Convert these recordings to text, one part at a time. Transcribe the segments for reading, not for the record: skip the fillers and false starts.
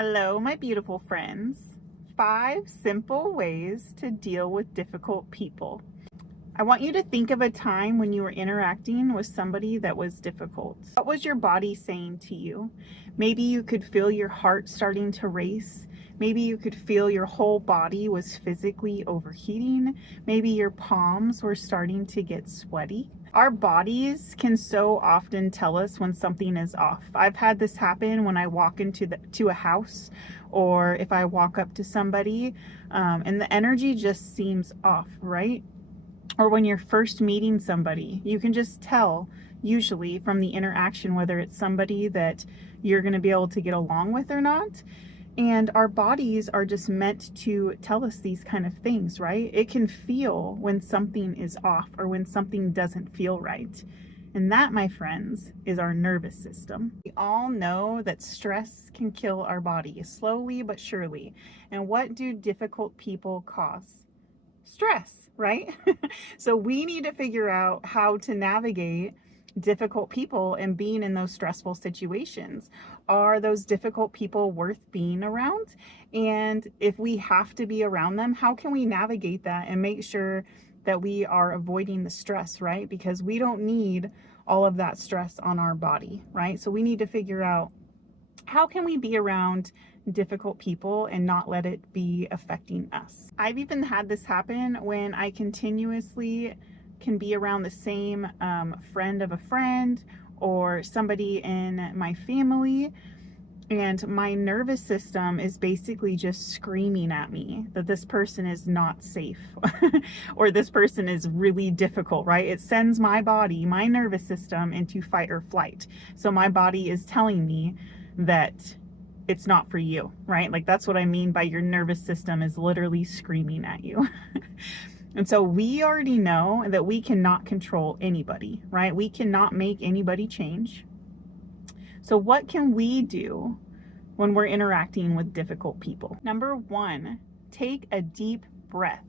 Hello, my beautiful friends. 5 simple ways to deal with difficult people. I want you to think of a time when you were interacting with somebody that was difficult. What was your body saying to you? Maybe you could feel your heart starting to race. Maybe you could feel your whole body was physically overheating. Maybe your palms were starting to get sweaty. Our bodies can so often tell us when something is off. I've had this happen when I walk into a house, or if I walk up to somebody and the energy just seems off, right? Or when you're first meeting somebody, you can just tell usually from the interaction whether it's somebody that you're going to be able to get along with or not. And our bodies are just meant to tell us these kind of things, right? It can feel when something is off or when something doesn't feel right. And that, my friends, is our nervous system. We all know that stress can kill our body slowly but surely. And what do difficult people cause? Stress, right? So we need to figure out how to navigate difficult people and being in those stressful situations. Are those difficult people worth being around? And if we have to be around them, how can we navigate that and make sure that we are avoiding the stress, right? Because we don't need all of that stress on our body, right? So we need to figure out how can we be around difficult people and not let it be affecting us. I've even had this happen when I continuously can be around the same friend of a friend or somebody in my family, and my nervous system is basically just screaming at me that this person is not safe or this person is really difficult, right? It sends my body, my nervous system, into fight or flight. So my body is telling me that it's not for you, right? Like that's what I mean by your nervous system is literally screaming at you. And so we already know that we cannot control anybody, right? We cannot make anybody change. So what can we do when we're interacting with difficult people? Number 1, take a deep breath.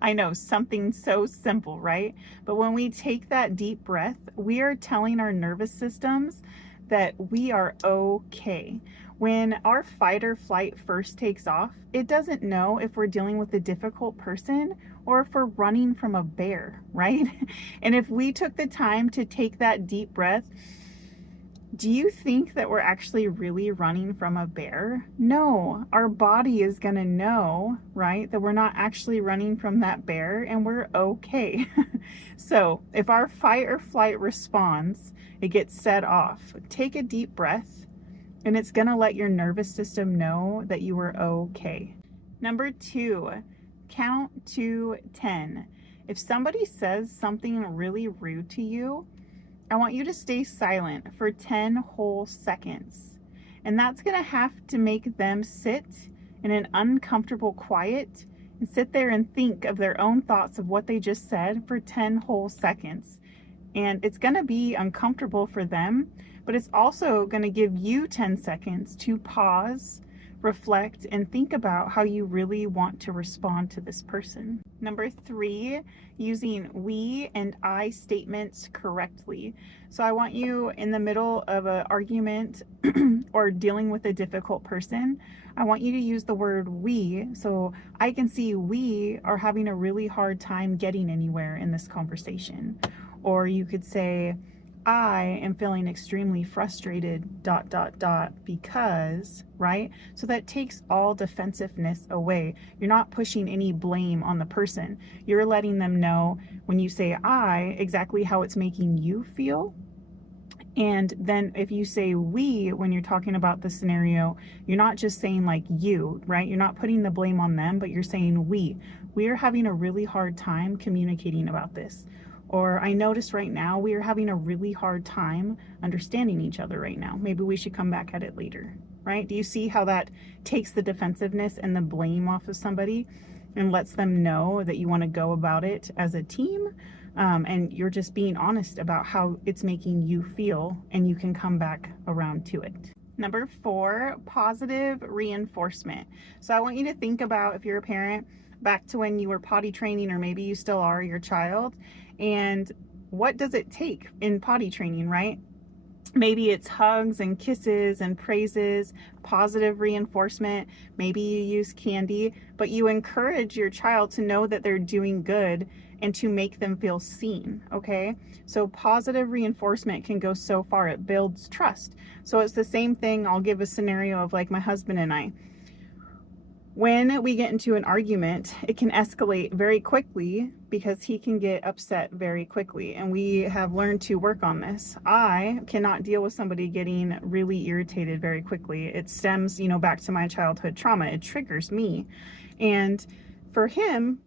I know, something so simple, right? But when we take that deep breath, we are telling our nervous systems that we are okay. When our fight or flight first takes off, it doesn't know if we're dealing with a difficult person or if we're running from a bear, right? And if we took the time to take that deep breath, do you think that we're actually really running from a bear? No, our body is gonna know, right, that we're not actually running from that bear and we're okay. So if our fight or flight responds, it gets set off. Take a deep breath and it's gonna let your nervous system know that you are okay. Number 2, count to 10. If somebody says something really rude to you, I want you to stay silent for 10 whole seconds. And that's gonna have to make them sit in an uncomfortable quiet and sit there and think of their own thoughts of what they just said for 10 whole seconds. And it's gonna be uncomfortable for them, but it's also gonna give you 10 seconds to pause, reflect, and think about how you really want to respond to this person. Number 3, using we and I statements correctly. So I want you in the middle of an argument or dealing with a difficult person, I want you to use the word we, so I can see we are having a really hard time getting anywhere in this conversation. Or you could say, I am feeling extremely frustrated, ... because, right? So that takes all defensiveness away. You're not pushing any blame on the person. You're letting them know when you say I, exactly how it's making you feel. And then if you say we, when you're talking about the scenario, you're not just saying like you, right? You're not putting the blame on them, but you're saying we. We are having a really hard time communicating about this. Or I notice right now we are having a really hard time understanding each other right now. Maybe we should come back at it later, right? Do you see how that takes the defensiveness and the blame off of somebody and lets them know that you want to go about it as a team? And you're just being honest about how it's making you feel, and you can come back around to it. Number 4, positive reinforcement. So I want you to think about, if you're a parent, back to when you were potty training, or maybe you still are your child, and what does it take in potty training, right? Maybe it's hugs and kisses and praises, positive reinforcement. Maybe you use candy, but you encourage your child to know that they're doing good and to make them feel seen, okay? So positive reinforcement can go so far. It builds trust. So it's the same thing. I'll give a scenario of like my husband and I. When we get into an argument, it can escalate very quickly because he can get upset very quickly. And we have learned to work on this. I cannot deal with somebody getting really irritated very quickly. It stems, back to my childhood trauma. It triggers me. And for him,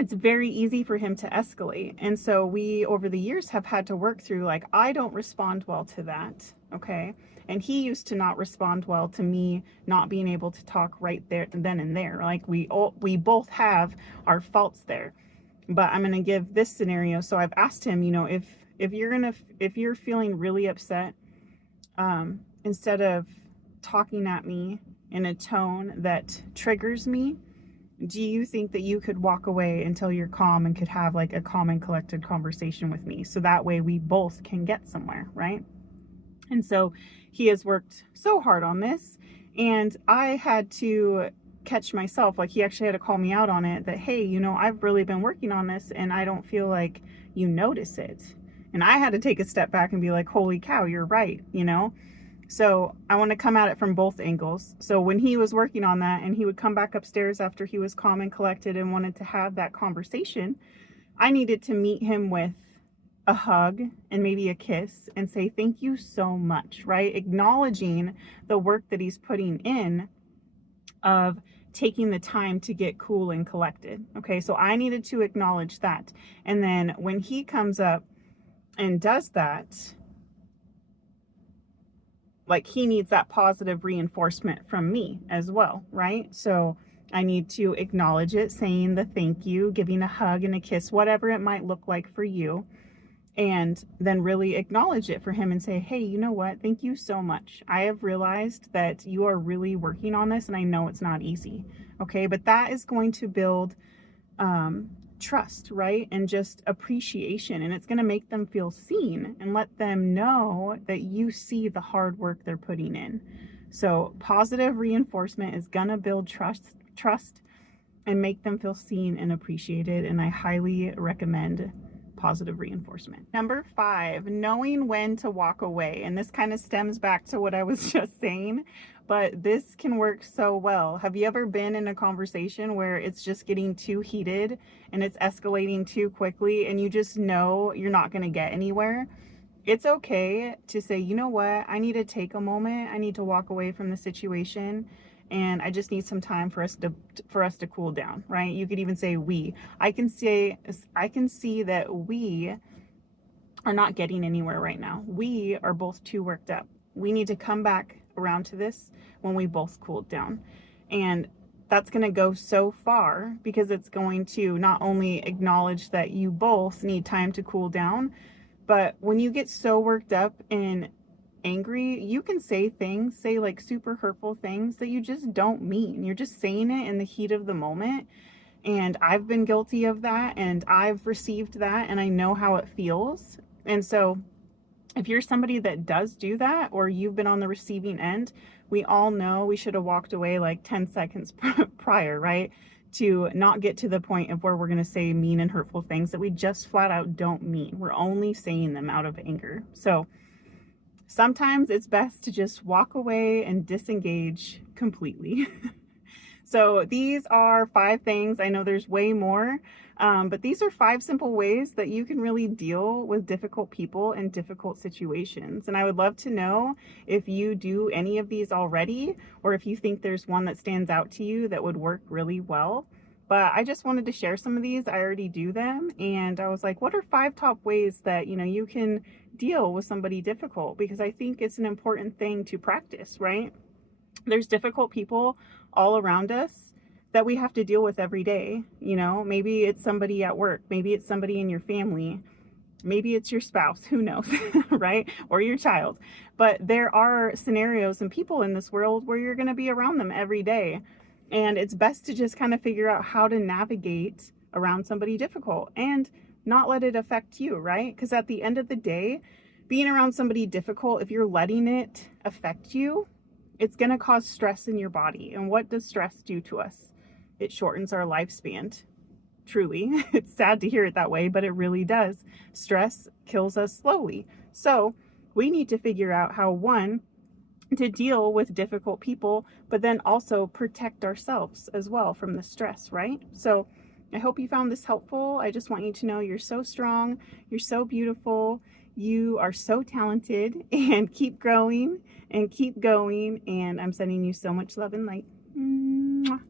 it's very easy for him to escalate. And so we, over the years, have had to work through, like, I don't respond well to that, okay? And he used to not respond well to me not being able to talk right there, then and there. Like, we both have our faults there. But I'm gonna give this scenario. So I've asked him, if you're feeling really upset, instead of talking at me in a tone that triggers me, do you think that you could walk away until you're calm and could have like a calm and collected conversation with me? So that way we both can get somewhere, right? And so he has worked so hard on this, and I had to catch myself. Like, he actually had to call me out on it, that, hey, I've really been working on this and I don't feel like you notice it. And I had to take a step back and be like, holy cow, you're right, So I want to come at it from both angles. So when he was working on that and he would come back upstairs after he was calm and collected and wanted to have that conversation, I needed to meet him with a hug and maybe a kiss and say, thank you so much, right? Acknowledging the work that he's putting in of taking the time to get cool and collected. Okay, so I needed to acknowledge that. And then when he comes up and does that, like, he needs that positive reinforcement from me as well, right? So I need to acknowledge it, saying the thank you, giving a hug and a kiss, whatever it might look like for you. And then really acknowledge it for him and say, hey, you know what? Thank you so much. I have realized that you are really working on this, and I know it's not easy. Okay, but that is going to build trust, right? And just appreciation. And it's going to make them feel seen and let them know that you see the hard work they're putting in. So positive reinforcement is going to build trust and make them feel seen and appreciated. And I highly recommend positive reinforcement. Number 5, knowing when to walk away. And this kind of stems back to what I was just saying, but this can work so well. Have you ever been in a conversation where it's just getting too heated and it's escalating too quickly and you just know you're not going to get anywhere? It's okay to say, you know what, I need to take a moment. I need to walk away from the situation, and I just need some time for us to cool down, right? You could even say we. I can see that we are not getting anywhere right now. We are both too worked up. We need to come back around to this when we both cooled down. And that's going to go so far, because it's going to not only acknowledge that you both need time to cool down, but when you get so worked up and angry, you can say like super hurtful things that you just don't mean. You're just saying it in the heat of the moment. And I've been guilty of that, and I've received that, and I know how it feels. And so if you're somebody that does do that, or you've been on the receiving end, we all know we should have walked away like 10 seconds prior, right? To not get to the point of where we're going to say mean and hurtful things that we just flat out don't mean. We're only saying them out of anger. So sometimes it's best to just walk away and disengage completely. So these are 5 things. I know there's way more, but these are 5 simple ways that you can really deal with difficult people and difficult situations. And I would love to know if you do any of these already, or if you think there's one that stands out to you that would work really well. But I just wanted to share some of these. I already do them. And I was like, what are 5 top ways that, you can deal with somebody difficult? Because I think it's an important thing to practice, right? There's difficult people all around us that we have to deal with every day. Maybe it's somebody at work, maybe it's somebody in your family, maybe it's your spouse, who knows, right? Or your child. But there are scenarios and people in this world where you're going to be around them every day. And it's best to just kind of figure out how to navigate around somebody difficult and not let it affect you, right? Because at the end of the day, being around somebody difficult, if you're letting it affect you, it's going to cause stress in your body. And what does stress do to us? It shortens our lifespan. Truly. It's sad to hear it that way, but it really does. Stress kills us slowly. So we need to figure out how, one, to deal with difficult people, but then also protect ourselves as well from the stress, right? So I hope you found this helpful. I just want you to know you're so strong, you're so beautiful, you are so talented, and keep growing and keep going. And I'm sending you so much love and light. Mwah.